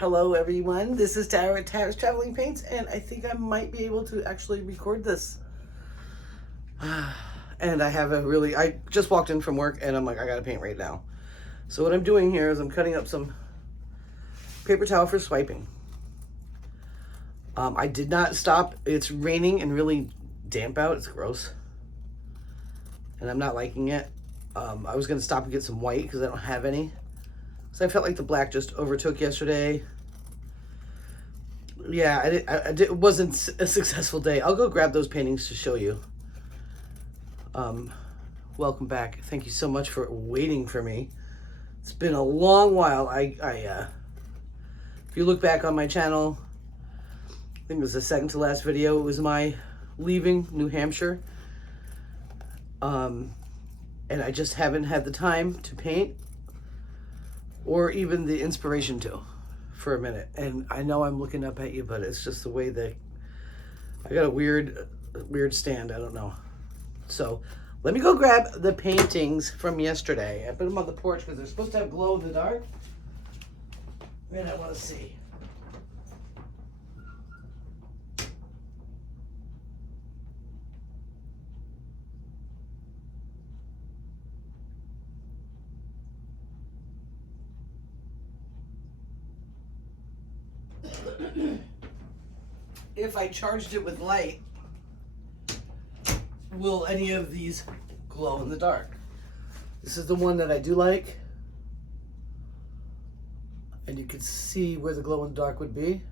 Hello everyone, this is Tara at Tara's Traveling Paints, and I think I might be able to actually record this. And I just walked in from work and I'm like, I gotta paint right now. So what I'm doing here is I'm cutting up some paper towel for swiping. I did not stop. It's raining and really damp out. It's gross. And I'm not liking it. I was gonna stop and get some white because I don't have any. So I felt like the black just overtook yesterday. Yeah, it wasn't a successful day. I'll go grab those paintings to show you. Welcome back. Thank you so much for waiting for me. It's been a long while. If you look back on my channel, I think it was the second to last video. It was my leaving New Hampshire. And I just haven't had the time to paint or even the inspiration to for a minute. And I know I'm looking up at you, but it's just the way that I got a weird stand. I don't know. So let me go grab the paintings from yesterday. I put them on the porch because they're supposed to have glow in the dark. And I want to see. If I charged it with light, will any of these glow in the dark? This is the one that I do like. And you can see where the glow in the dark would be.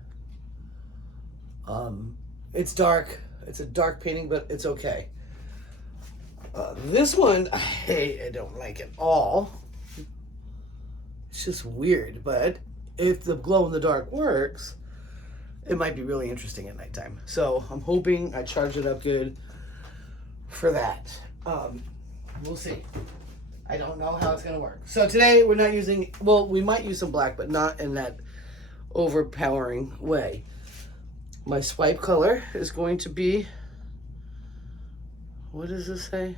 It's dark. It's a dark painting, but it's okay. This one, I don't like at all. It's just weird, but if the glow in the dark works, it might be really interesting at nighttime. So I'm hoping I charge it up good for that. We'll see. I don't know how it's gonna work. So today we're not using, well, we might use some black, but not in that overpowering way. My swipe color is going to be, what does this say?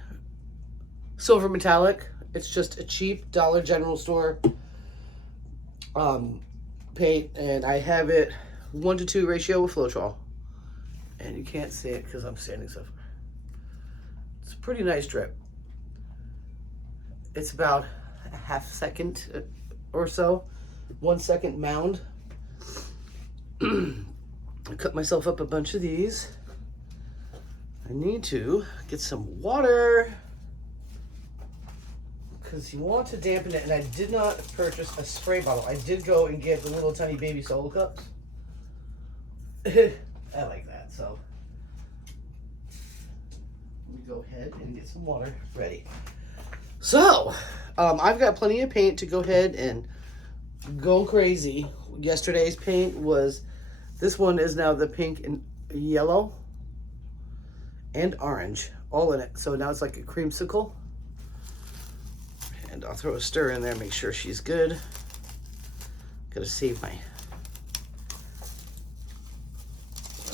Silver metallic. It's just a cheap Dollar General store paint, and I have it 1:2 ratio with Floetrol. And you can't see it because I'm standing so far. It's a pretty nice drip. It's about a half second or so, 1 second mound. I cut myself up a bunch of these. I need to get some water because you want to dampen it. And I did not purchase a spray bottle. I did go and get the little tiny baby solo cups. I like that, so let me go ahead and get some water ready. So, I've got plenty of paint to go ahead and go crazy. Yesterday's paint was, this one is now the pink and yellow and orange, all in it. So now it's like a creamsicle. And I'll throw a stir in there, make sure she's good. Gotta save my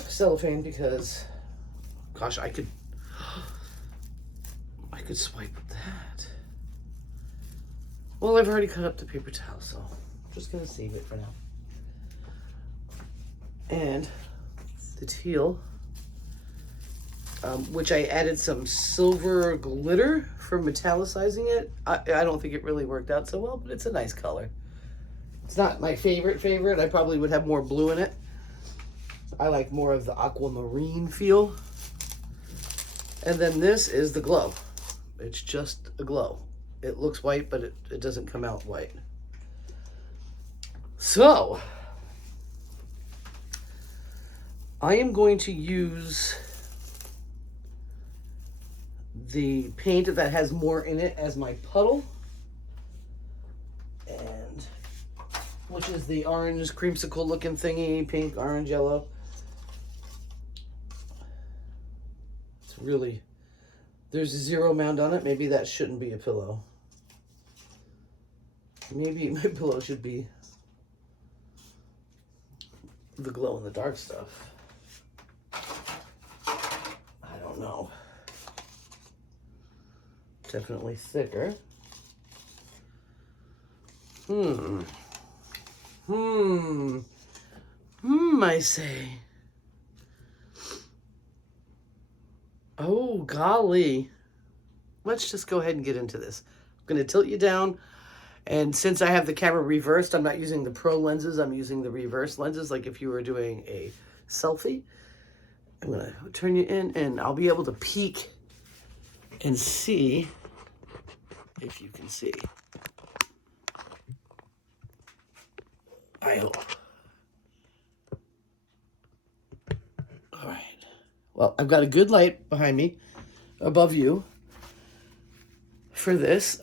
cellophane because, gosh, I could swipe with that. Well, I've already cut up the paper towel, so I'm just gonna save it for now. And the teal, which I added some silver glitter for metallicizing it. I don't think it really worked out so well, but it's a nice color. It's not my favorite. I probably would have more blue in it. I like more of the aquamarine feel. And then this is the glow. It's just a glow. It looks white, but it doesn't come out white. So, I am going to use the paint that has more in it as my puddle. And, which is the orange creamsicle looking thingy, pink, orange, yellow. It's really, there's a zero mound on it. Maybe that shouldn't be a pillow. Maybe my pillow should be the glow in the dark stuff. I don't know. Definitely thicker. I say. Oh, golly. Let's just go ahead and get into this. I'm going to tilt you down. And since I have the camera reversed, I'm not using the pro lenses. I'm using the reverse lenses, like if you were doing a selfie. I'm going to turn you in, and I'll be able to peek and see if you can see. I hope. All right. Well, I've got a good light behind me, above you. For this,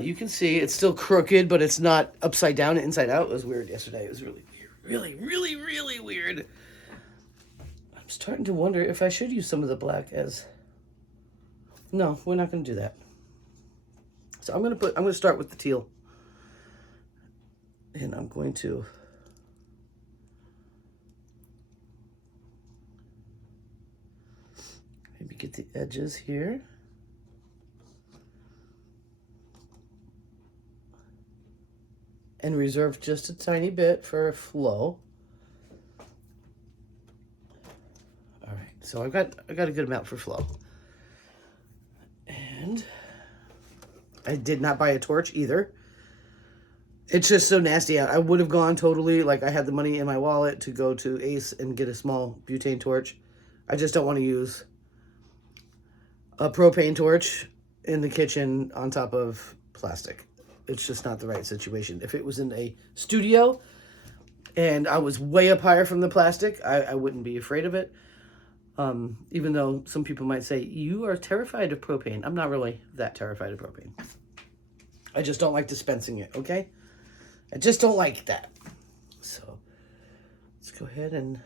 you can see it's still crooked, but it's not upside down and inside out. It was weird yesterday. It was really weird. Really, really, really weird. I'm starting to wonder if I should use some of the black as... No, we're not going to do that. So I'm going to start with the teal. And I'm going to... maybe get the edges here. And reserve just a tiny bit for flow. All right, so I got a good amount for flow. And I did not buy a torch either. It's just so nasty out. I would have gone totally, like I had the money in my wallet to go to Ace and get a small butane torch. I just don't want to use a propane torch in the kitchen on top of plastic. It's just not the right situation. If it was in a studio and I was way up higher from the plastic, I wouldn't be afraid of it. Even though some people might say, you are terrified of propane. I'm not really that terrified of propane. I just don't like dispensing it, okay? I just don't like that. So let's go ahead and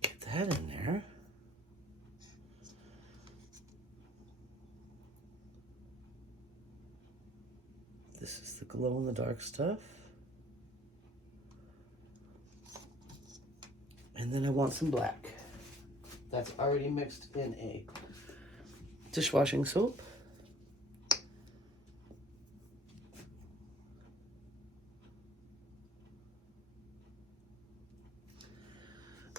get that in there. This is the glow-in-the-dark stuff. And then I want some black. That's already mixed in a dishwashing soap.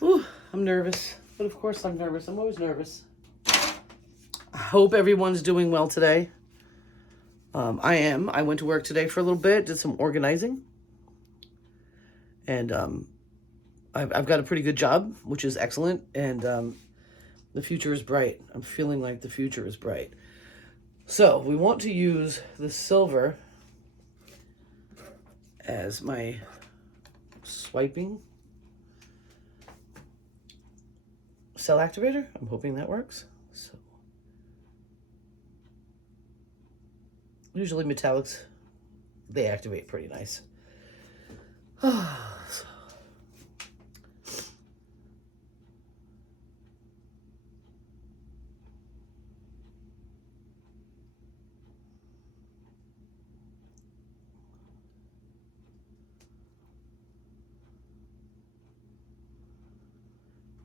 Ooh, I'm nervous. But of course I'm nervous. I'm always nervous. I hope everyone's doing well today. I am. I went to work today for a little bit, did some organizing. And I've got a pretty good job, which is excellent. And the future is bright. I'm feeling like the future is bright. So we want to use the silver as my swiping cell activator. I'm hoping that works. So usually metallics, they activate pretty nice.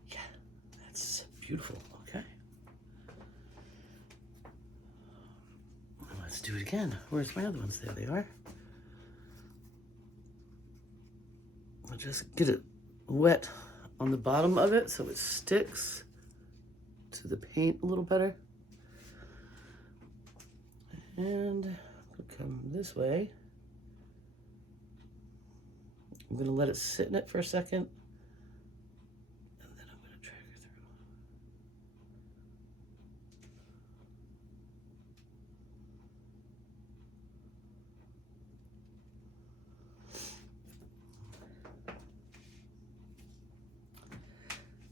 Yeah, that's beautiful. Okay. Let's do it again. Where's my other ones? There they are. I'll just get it wet on the bottom of it so it sticks to the paint a little better. And we'll come this way. I'm going to let it sit in it for a second. And then I'm going to drag it through.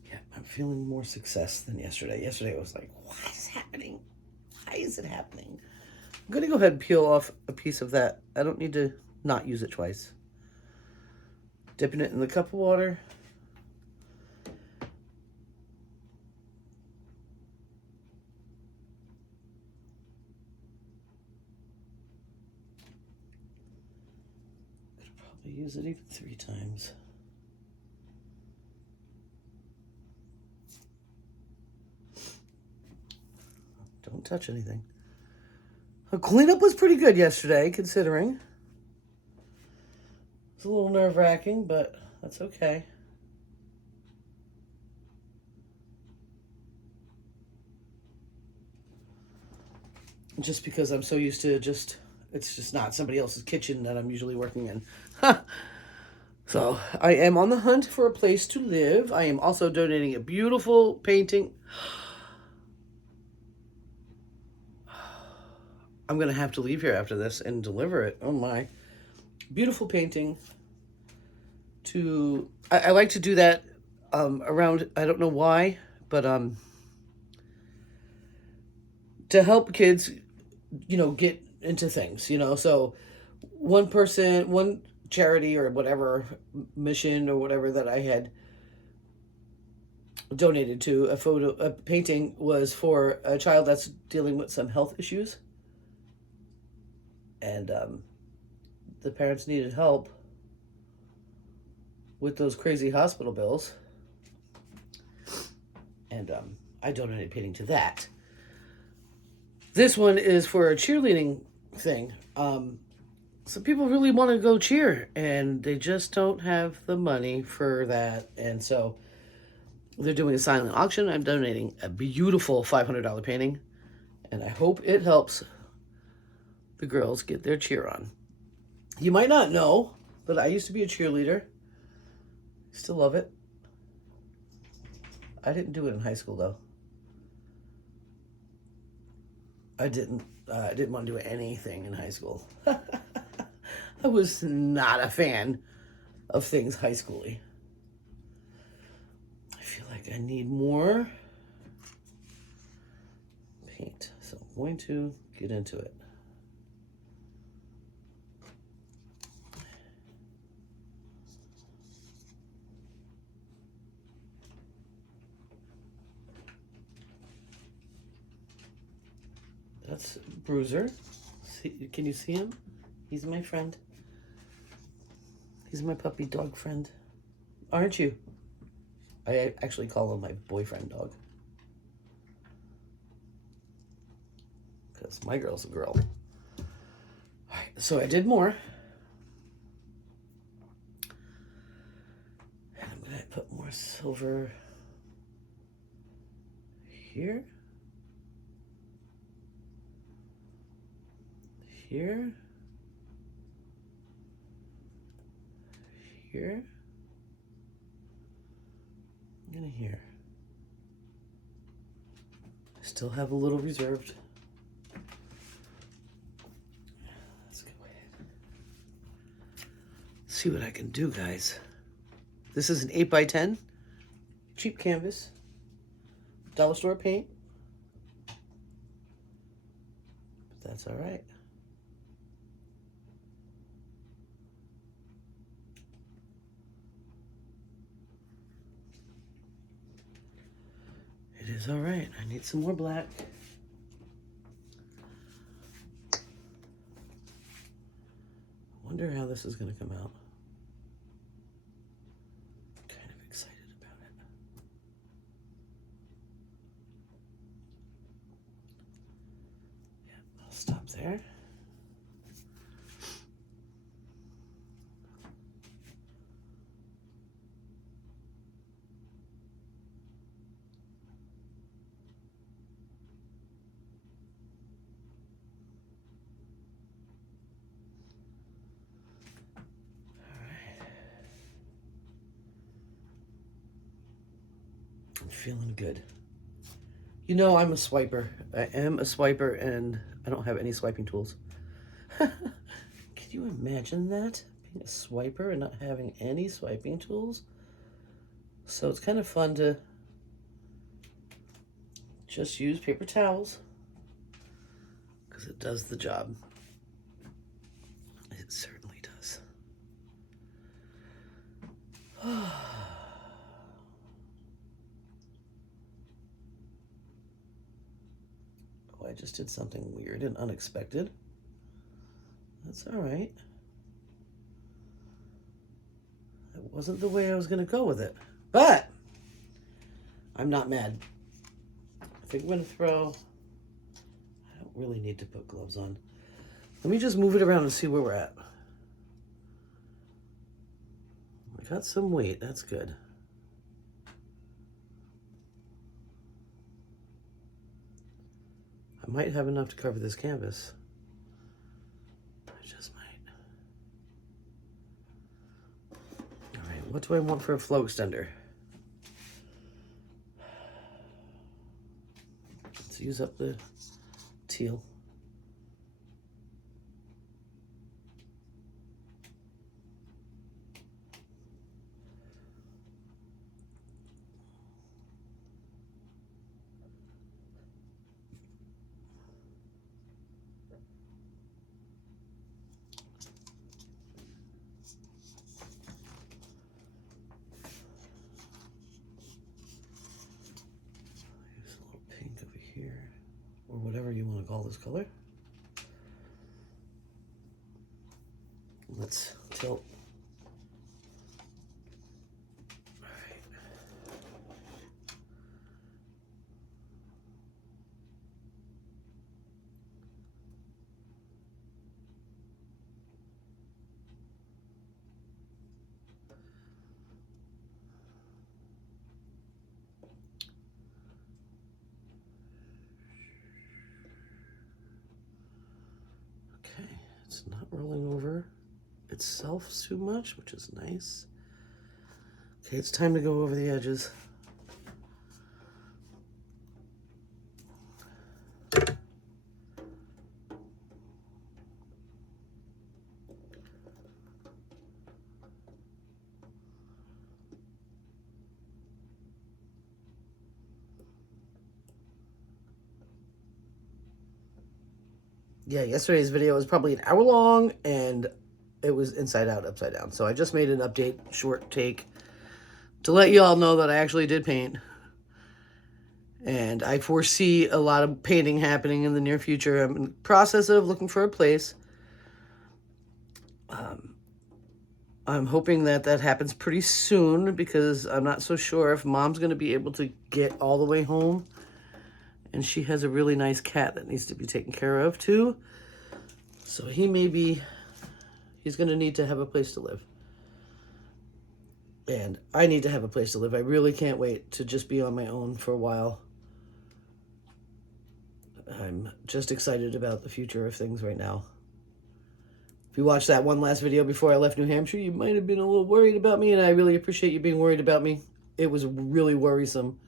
Yeah, I'm feeling more success than yesterday. Yesterday I was like, what is happening? Why is it happening? I'm going to go ahead and peel off a piece of that. I don't need to not use it twice. Dipping it in the cup of water. Could probably use it even 3 times. Don't touch anything. The cleanup was pretty good yesterday, considering. It's a little nerve-wracking, but that's okay. Just because I'm so used to it's just not somebody else's kitchen that I'm usually working in. So I am on the hunt for a place to live. I am also donating a beautiful painting. I'm going to have to leave here after this and deliver it. Oh my. Beautiful painting. I like to do that around, I don't know why, but to help kids, get into things, So one charity or whatever, mission or whatever that I had donated to, a painting was for a child that's dealing with some health issues. And the parents needed help with those crazy hospital bills. And I donated painting to that. This one is for a cheerleading thing. Some people really want to go cheer, and they just don't have the money for that. And so they're doing a silent auction. I'm donating a beautiful $500 painting, and I hope it helps the girls get their cheer on. You might not know, but I used to be a cheerleader. Still love it. I didn't do it in high school, though. I didn't want to do anything in high school. I was not a fan of things high schooly. I feel like I need more paint, so I'm going to get into it. That's Bruiser. Can you see him? He's my friend. He's my puppy dog friend. Aren't you? I actually call him my boyfriend dog. Because my girl's a girl. Alright, so I did more. And I'm going to put more silver here. Here. Here. And here. I still have a little reserved. Let's go ahead. See what I can do, guys. This is an 8x10. Cheap canvas. Dollar store paint. But that's all right. It is all right. I need some more black. I wonder how this is going to come out. Kind of excited about it. Yeah, I'll stop there. I'm feeling good. You know, I'm a swiper. I am a swiper, and I don't have any swiping tools. Can you imagine that? Being a swiper and not having any swiping tools? So it's kind of fun to just use paper towels, because it does the job. It certainly does. I just did something weird and unexpected. That's all right. It wasn't the way I was going to go with it. But I'm not mad. I think I'm going to throw... I don't really need to put gloves on. Let me just move it around and see where we're at. got some weight. That's good. I might have enough to cover this canvas. I just might. All right, what do I want for a flow extender? Let's use up the teal. Here, or whatever you want to call this color. Let's tilt. All right. Okay, it's not rolling over itself too much, which is nice. Okay, it's time to go over the edges. Yeah, yesterday's video was probably an hour long, and it was inside out, upside down. So I just made an update, short take, to let you all know that I actually did paint. And I foresee a lot of painting happening in the near future. I'm in the process of looking for a place. I'm hoping that that happens pretty soon, because I'm not so sure if Mom's going to be able to get all the way home. And she has a really nice cat that needs to be taken care of too. So he's going to need to have a place to live. And I need to have a place to live. I really can't wait to just be on my own for a while. I'm just excited about the future of things right now. If you watched that one last video before I left New Hampshire, you might have been a little worried about me, and I really appreciate you being worried about me. It was really worrisome.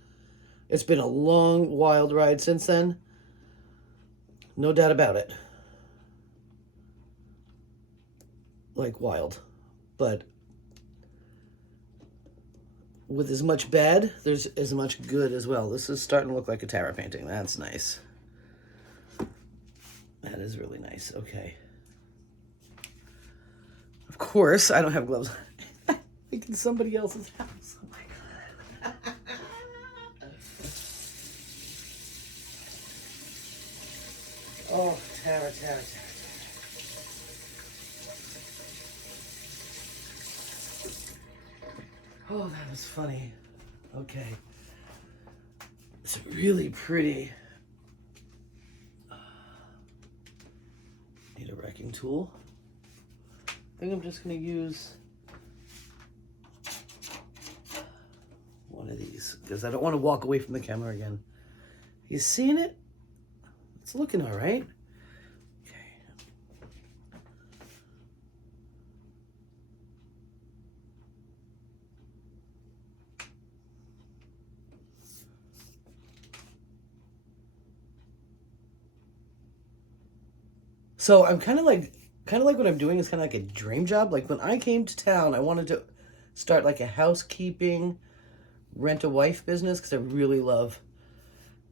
It's been a long, wild ride since then. No doubt about it. Like wild. But with as much bad, there's as much good as well. This is starting to look like a Tara painting. That's nice. That is really nice. Okay. Of course, I don't have gloves. I'm in somebody else's house. Oh my God. Oh, Tara. Oh, that was funny. Okay. It's really pretty. Need a wrecking tool. I think I'm just going to use one of these, because I don't want to walk away from the camera again. You seeing it? It's looking all right. So I'm kind of like what I'm doing is kind of like a dream job. Like when I came to town, I wanted to start like a housekeeping, rent-a-wife business, because I really love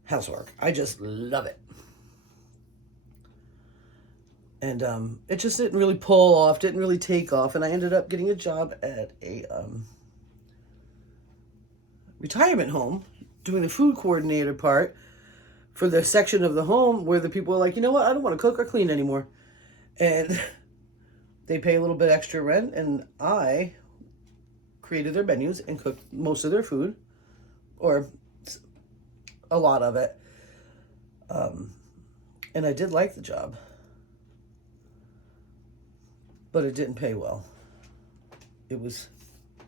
housework. I just love it. And it just didn't really pull off, didn't really take off, and I ended up getting a job at a retirement home, doing the food coordinator part for the section of the home where the people are like, you know what, I don't want to cook or clean anymore. And they pay a little bit extra rent, and I created their menus and cooked most of their food, or a lot of it. And I did like the job, but it didn't pay well. It was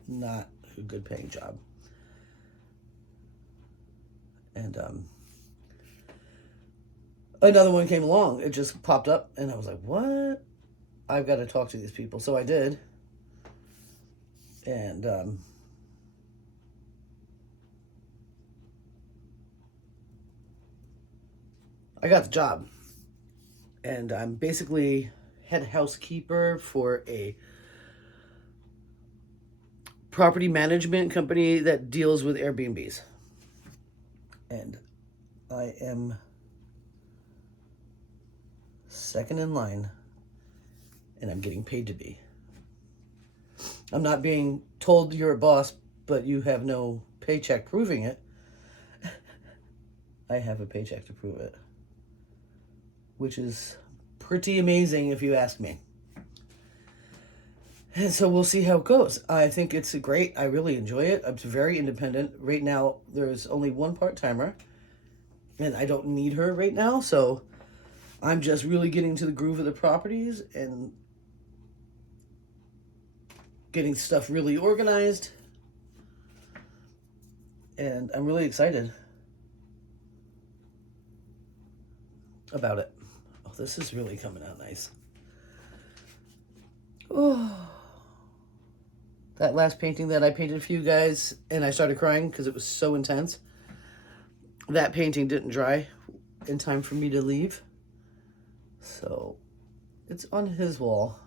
not a good paying job. And another one came along. It just popped up, and I was like, what? I've got to talk to these people. So I did. And I got the job. And I'm basically head housekeeper for a property management company that deals with Airbnbs. And I am second in line, and I'm getting paid to be. I'm not being told you're a boss, but you have no paycheck proving it. I have a paycheck to prove it, which is pretty amazing if you ask me. And so we'll see how it goes. I think it's great. I really enjoy it. I'm very independent. Right now, there's only one part-timer, and I don't need her right now, so I'm just really getting to the groove of the properties and getting stuff really organized. And I'm really excited about it. Oh, this is really coming out nice. Oh. That last painting that I painted for you guys, and I started crying because it was so intense. That painting didn't dry in time for me to leave. So it's on his wall.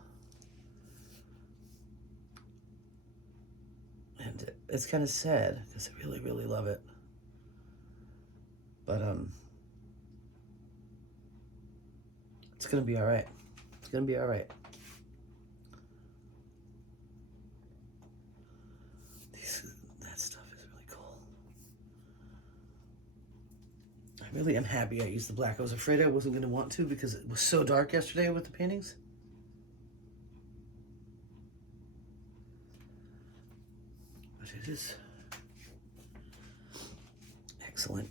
And it's kind of sad because I really, really love it. But it's going to be all right. It's going to be all right. That stuff is really cool. I really am happy I used the black. I was afraid I wasn't going to want to because it was so dark yesterday with the paintings. But it is excellent.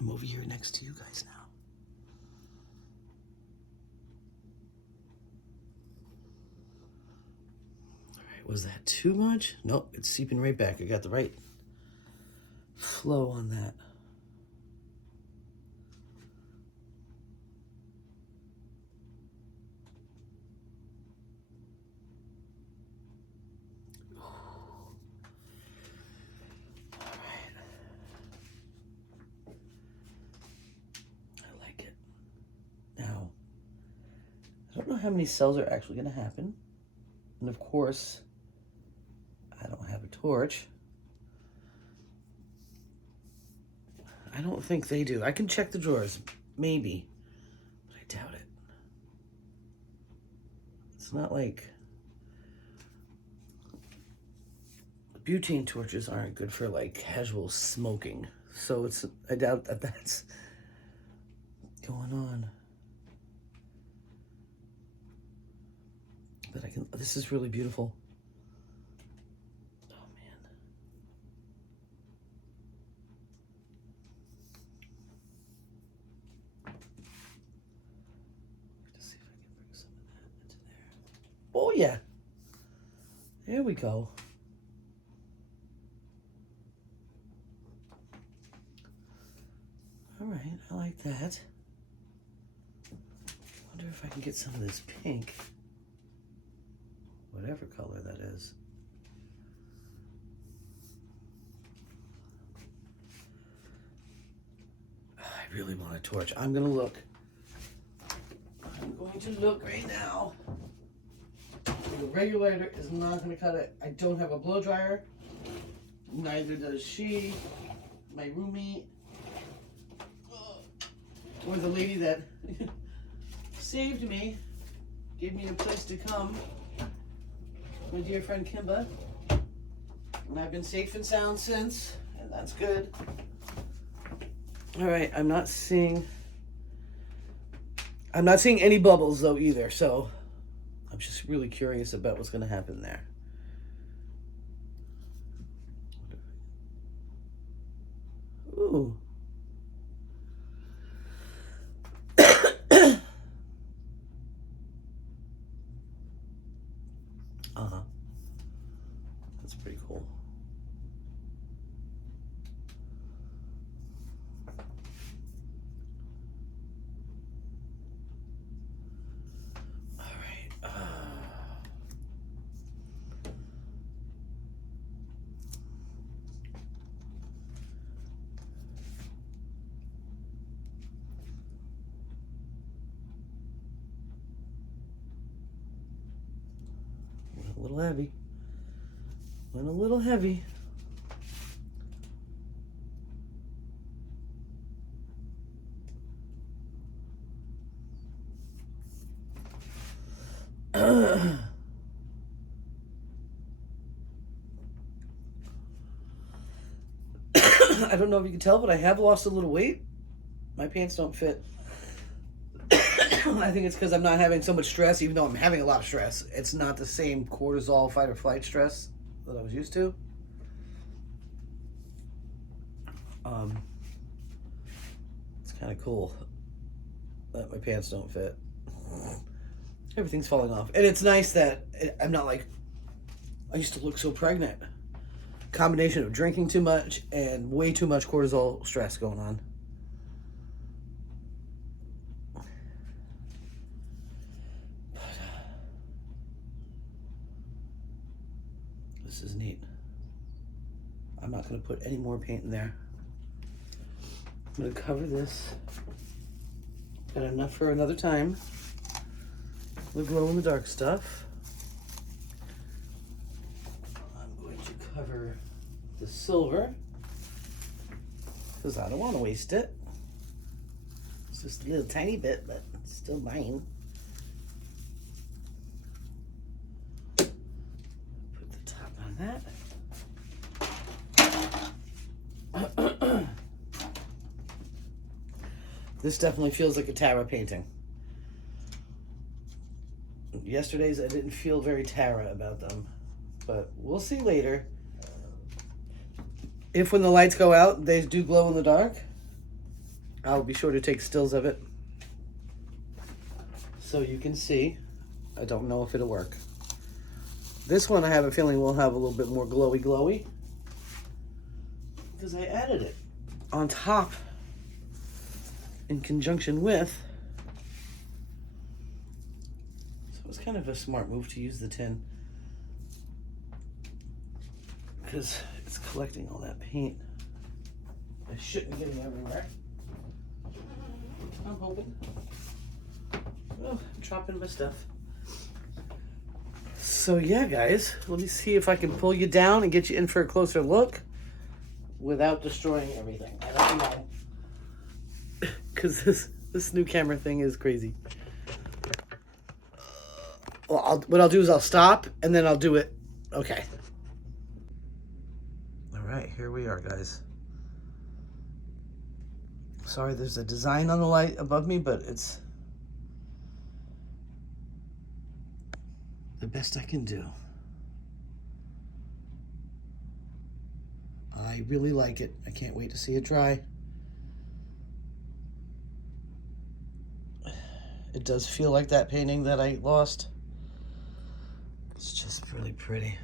I'm over here next to you guys now. Was that too much? Nope, it's seeping right back. I got the right flow on that. All right. I like it. Now, I don't know how many cells are actually going to happen. And of course, I don't have a torch. I don't think they do. I can check the drawers, maybe, but I doubt it. It's not like butane torches aren't good for like casual smoking, so I doubt that that's going on. But this is really beautiful. Oh yeah, there we go. All right, I like that. Wonder if I can get some of this pink, whatever color that is. I really want a torch. I'm gonna look. I'm going to look right now. The regulator is not going to cut it. I don't have a blow dryer. Neither does she, my roommate, or the lady that saved me, gave me a place to come, my dear friend Kimba. And I've been safe and sound since, and that's good. All right, I'm not seeing any bubbles though either, so I'm just really curious about what's going to happen there. Ooh. little heavy. Went a little heavy. I don't know if you can tell, but I have lost a little weight. My pants don't fit. I think it's because I'm not having so much stress, even though I'm having a lot of stress. It's not the same cortisol fight or flight stress that I was used to. It's kind of cool that my pants don't fit. Everything's falling off. And it's nice that I'm not like, I used to look so pregnant. Combination of drinking too much and way too much cortisol stress going on. This is neat. I'm not going to put any more paint in there. I'm going to cover this. Got enough for another time. We'll glow in the dark stuff. I'm going to cover the silver because I don't want to waste it. It's just a little tiny bit, but it's still mine. Put the top on that. This definitely feels like a Tara painting. Yesterday's I didn't feel very Tara about them, but we'll see later. If when the lights go out, they do glow in the dark, I'll be sure to take stills of it so you can see. I don't know if it'll work. This one I have a feeling will have a little bit more glowy because I added it on top in conjunction with. So it was kind of a smart move to use the tin because it's collecting all that paint. I shouldn't get it everywhere. I'm hoping. Oh, I'm chopping my stuff. So yeah, guys, let me see if I can pull you down and get you in for a closer look without destroying everything. I don't know. Because this new camera thing is crazy. Well, what I'll do is I'll stop and then I'll do it. Okay. All right, here we are, guys. Sorry, there's a design on the light above me, but it's the best I can do. I really like it. I can't wait to see it dry. It does feel like that painting that I lost. It's just really pretty.